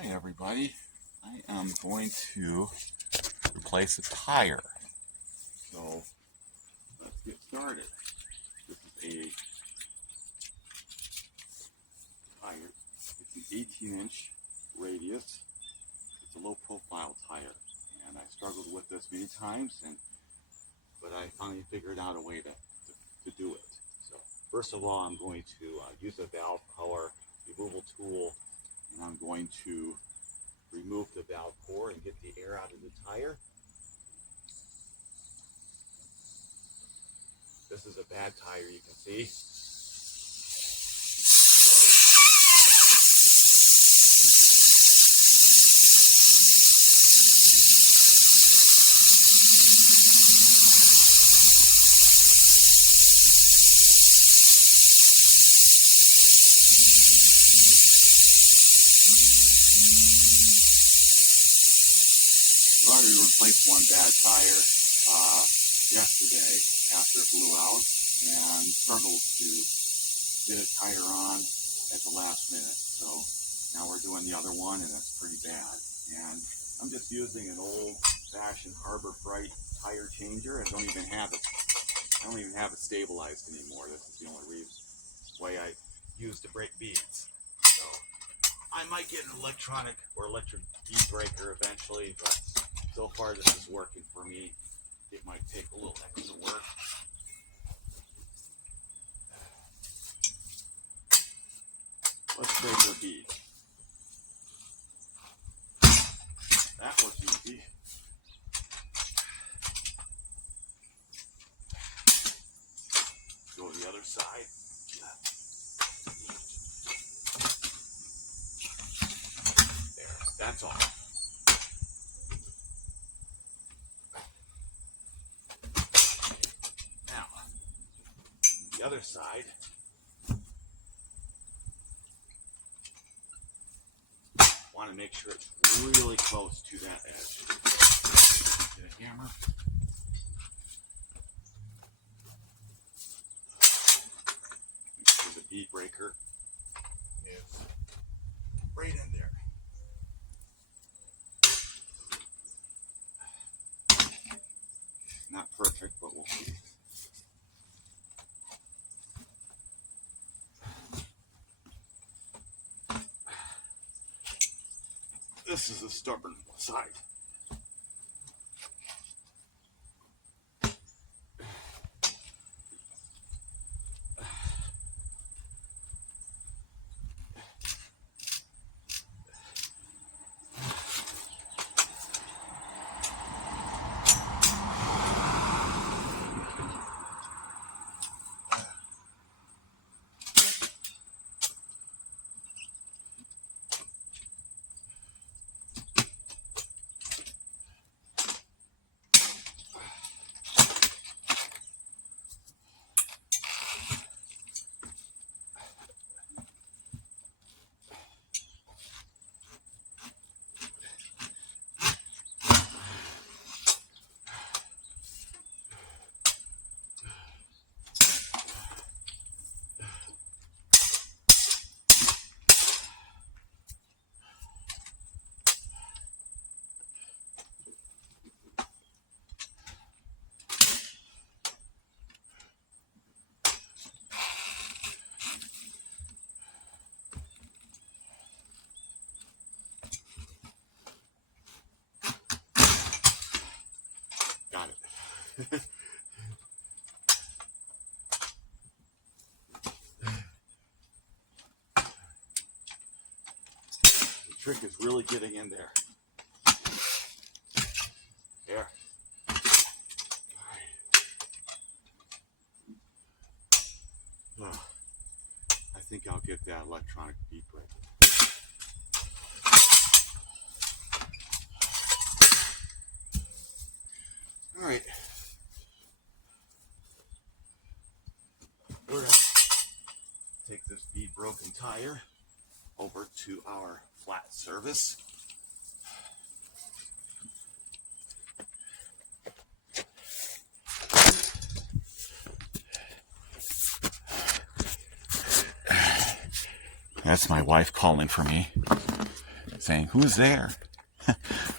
Hi everybody, I am going to replace a tire, so let's get started. This is a tire, it's an 18-inch radius, it's a low profile tire, and I struggled with this many times, but I finally figured out a way to do it. So first of all, I'm going to use a valve power removal tool, and I'm going to remove the valve core and get the air out of the tire. This is a bad tire, you can see. I already replaced one bad tire yesterday after it blew out, and struggled to get a tire on at the last minute. So now we're doing the other one, and it's pretty bad. And I'm just using an old-fashioned Harbor Freight tire changer. I don't even have it stabilized anymore. This is the only way I use to break beads. So I might get an electric bead breaker eventually, but so far this is working for me. It might take a little extra work. Let's break the bead. That was easy. Go to the other side. There, that's all. Now, the other side. Want to make sure it's really close to that edge. Get a hammer. Make sure the bead breaker is right in there. Not perfect, but we'll see. This is a stubborn side. Got it. The trick is really getting in there. There. Oh, I think I'll get that electronic bead breaker. All right. We're gonna take this bead broken tire over to our flat service. That's my wife calling for me. saying, "Who's there?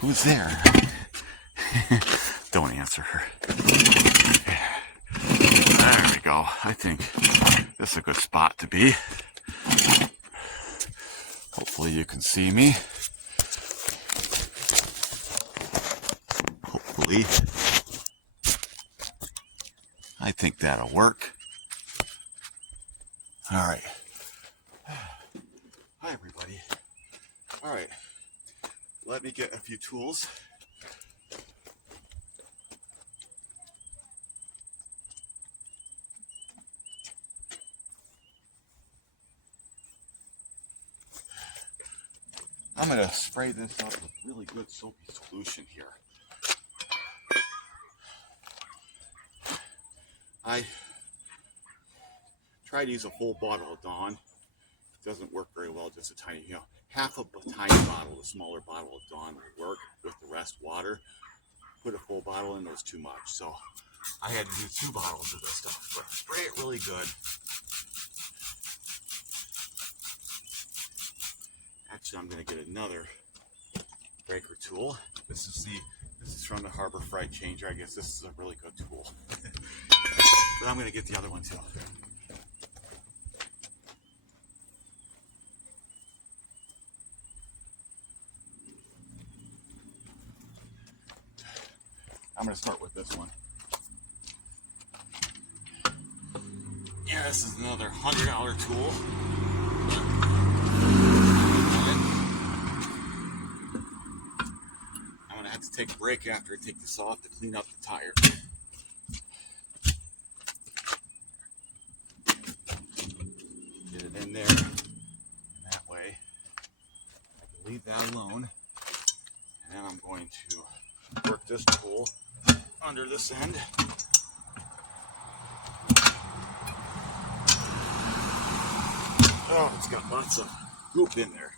Who's there?" Don't answer her. There we go. I think this is a good spot to be. Hopefully you can see me. Hopefully. I think that'll work. All right. Hi, everybody. All right. Let me get a few tools. I'm going to spray this up with really good soapy solution here. I try to use a full bottle of Dawn. It doesn't work very well, just a tiny, half of a tiny bottle, a smaller bottle of Dawn would work, with the rest water. Put a full bottle in, it was too much. So I had to do 2 bottles of this stuff, but spray it really good. Actually, I'm going to get another breaker tool. This is from the Harbor Freight Changer. I guess this is a really good tool. But I'm going to get the other one too. I'm going to start with this one. Yeah, this is another $100 tool. I'm going to have to take a break after I take this off to clean up the tire. Get it in there. That way, I can leave that alone. And then I'm going to work this tool under this end. Oh, it's got lots of goop in there.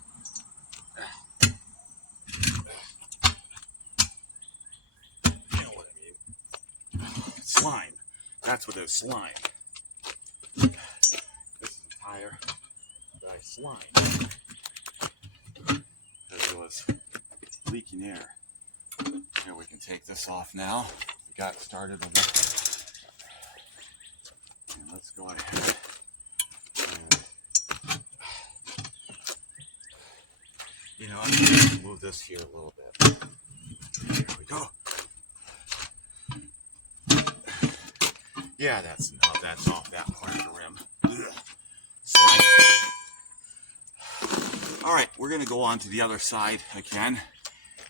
You know what I mean. Slime. That's what it is, slime. This is a tire that I slimed because it was leaking air. Here, we can take this off now. We got started with it. And let's go ahead. I'm going to move this here a little bit. There we go. Yeah, that's enough. That's off that part of the rim. All right, we're going to go on to the other side again,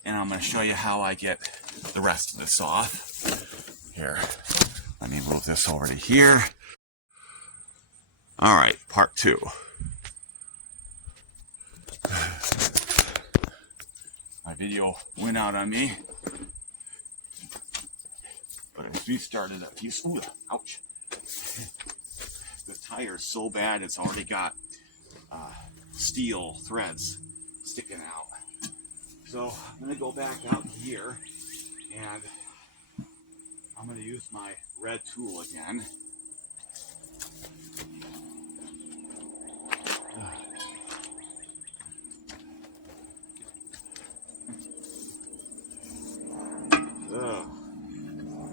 and I'm going to show you how I get the rest of this off. Here, let me move this over to here. All right, part 2. My video went out on me, but as we started a piece, ooh, ouch. The tire is so bad, it's already got steel threads sticking out. So I'm going to go back out here, and I'm going to use my red tool again.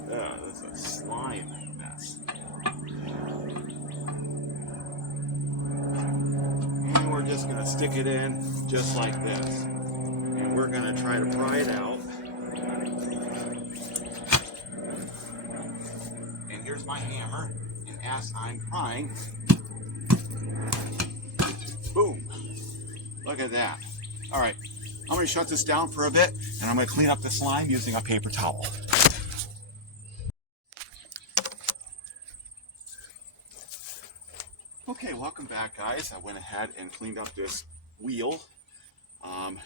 That's a slime mess. And we're just going to stick it in just like this. And we're going to try to pry it out. And here's my hammer. And as I'm prying, boom. Look at that. All right. I'm going to shut this down for a bit, and I'm going to clean up the slime using a paper towel. Okay, welcome back, guys. I went ahead and cleaned up this wheel. I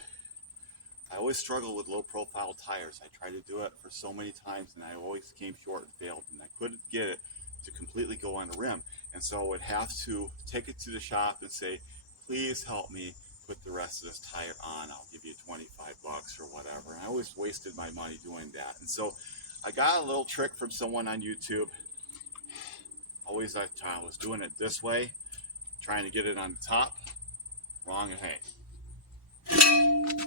always struggle with low-profile tires. I tried to do it for so many times, and I always came short and failed, and I couldn't get it to completely go on the rim. And so I would have to take it to the shop and say, please help me put the rest of this tire on. I'll give you 25 bucks or whatever. And I always wasted my money doing that. And so I got a little trick from someone on YouTube. Always I was doing it this way, trying to get it on the top. Wrong, and hey.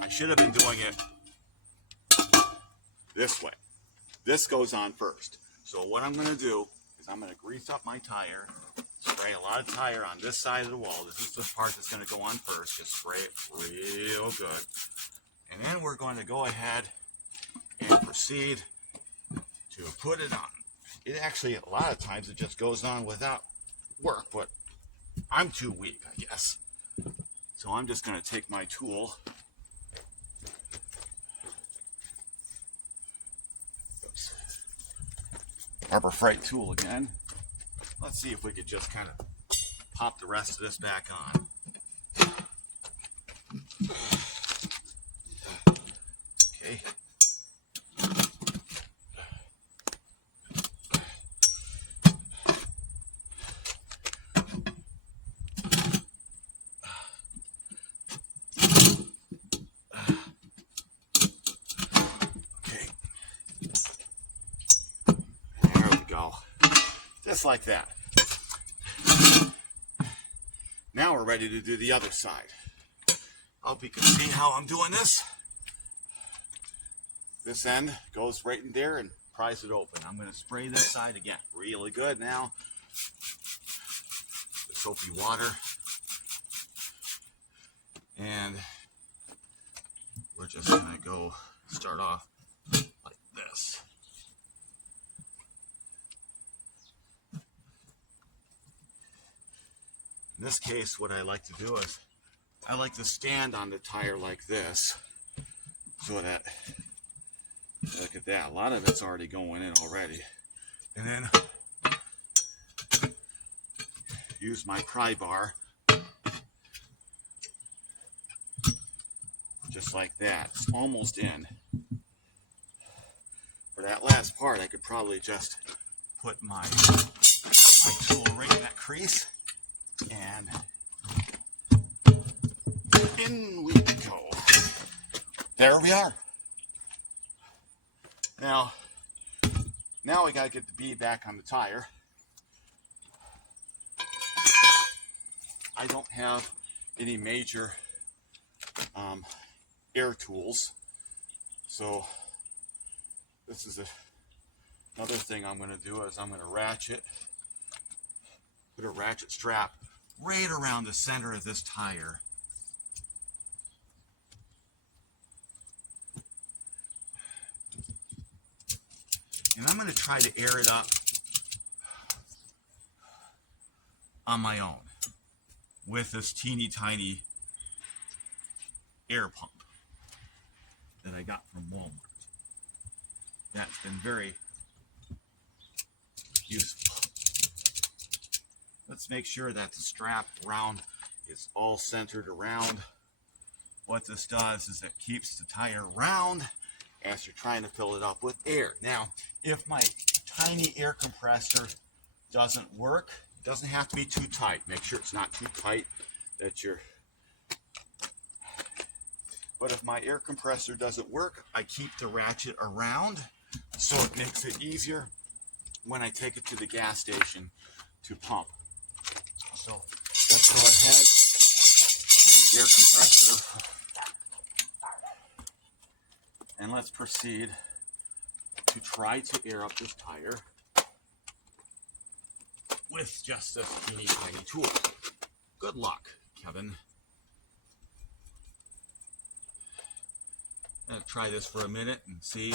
I should have been doing it this way. This goes on first. So what I'm going to do is I'm going to grease up my tire, spray a lot of tire on this side of the wall. This is the part that's going to go on first. Just spray it real good. And then we're going to go ahead and proceed to put it on. It actually, a lot of times, it just goes on without work, but I'm too weak, I guess. So I'm just going to take my tool. Oops. Harbor Freight tool again. Let's see if we could just kind of pop the rest of this back on. Okay. Just like that. Now we're ready to do the other side. I hope you can see how I'm doing this. This end goes right in there and pries it open. I'm going to spray this side again really good now. The soapy water. And we're just going to go start off like this. In this case, what I like to do is I like to stand on the tire like this so that, look at that, a lot of it's already going in already. And then use my pry bar just like that. It's almost in. For that last part, I could probably just put my tool right in that crease. And in we go. There we are. Now we gotta get the bead back on the tire. I don't have any major air tools, so this is another thing I'm going to do is I'm going to put a ratchet strap right around the center of this tire. And I'm going to try to air it up on my own with this teeny tiny air pump that I got from Walmart. That's been very useful. Let's make sure that the strap around is all centered around. What this does is it keeps the tire round as you're trying to fill it up with air. Now, if my tiny air compressor doesn't work, it doesn't have to be too tight. Make sure it's not too tight that you're... But if my air compressor doesn't work, I keep the ratchet around so it makes it easier when I take it to the gas station to pump. So let's go ahead, air compressor, and let's proceed to try to air up this tire with just this teeny tiny tool. Good luck, Kevin. I'm going to try this for a minute and see.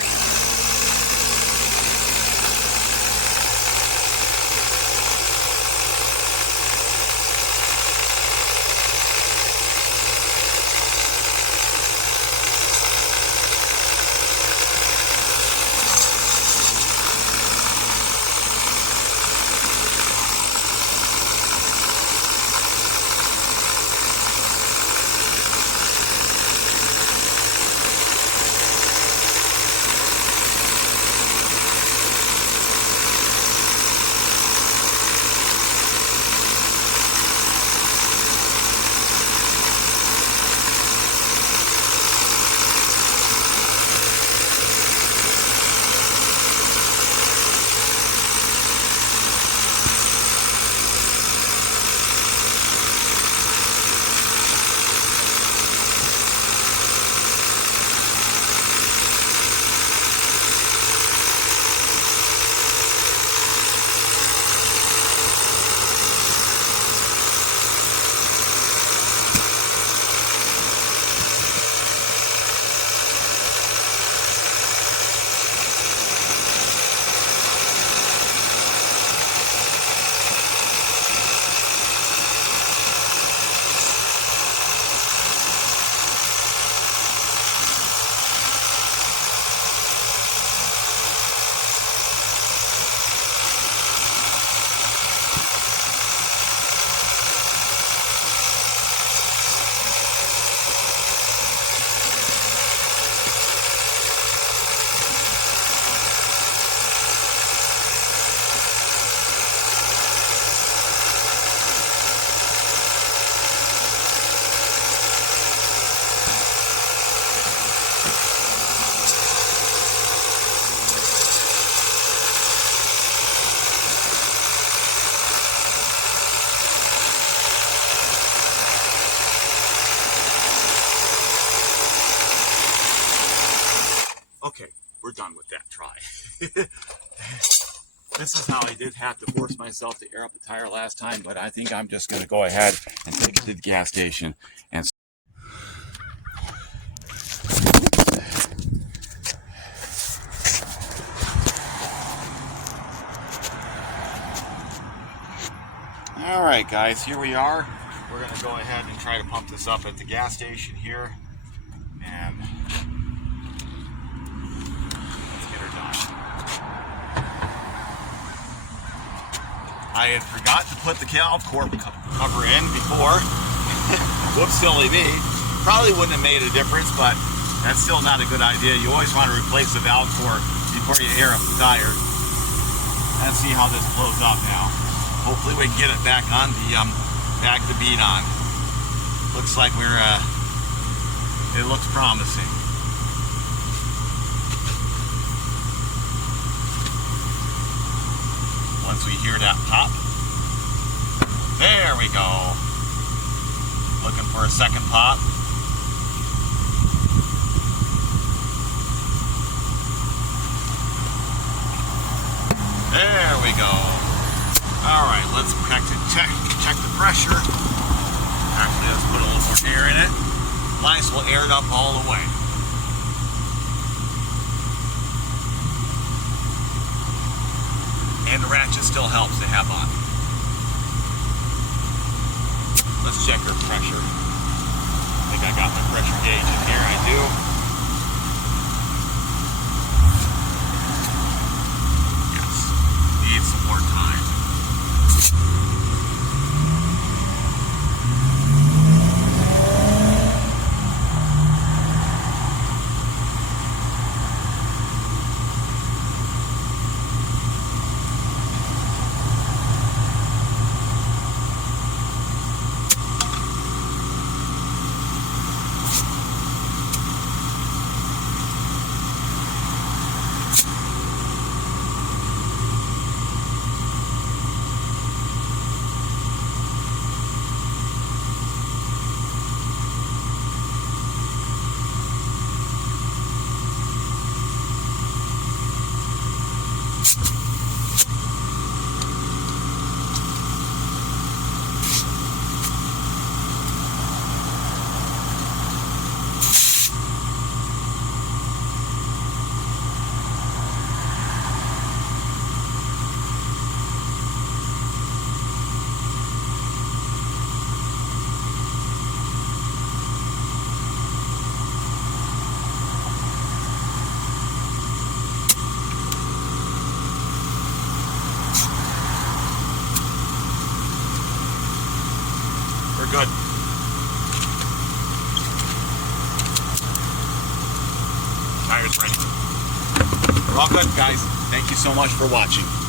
Okay, we're done with that try. This is how I did have to force myself to air up a tire last time, but I think I'm just going to go ahead and take it to the gas station and Alright guys, here we are. We're going to go ahead and try to pump this up at the gas station here. And let's get her done. I had forgot to put the valve cover in before. Whoops, silly me. Probably wouldn't have made a difference, but that's still not a good idea. You always want to replace the valve cover before you air up the tire. Let's see how this blows up now. Hopefully we can get it back on the bead on. Looks like it looks promising. Once we hear that pop, there we go. Looking for a second pop. There we go. All right, let's check the pressure. Actually, let's put a little more air in it. Nice, we'll air it up all the way. And the ratchet still helps to have on. Let's check our pressure. I think I got my pressure gauge in here. I do. Yes. Needs some more time. We're good. Tire's ready. We're all good, guys. Thank you so much for watching.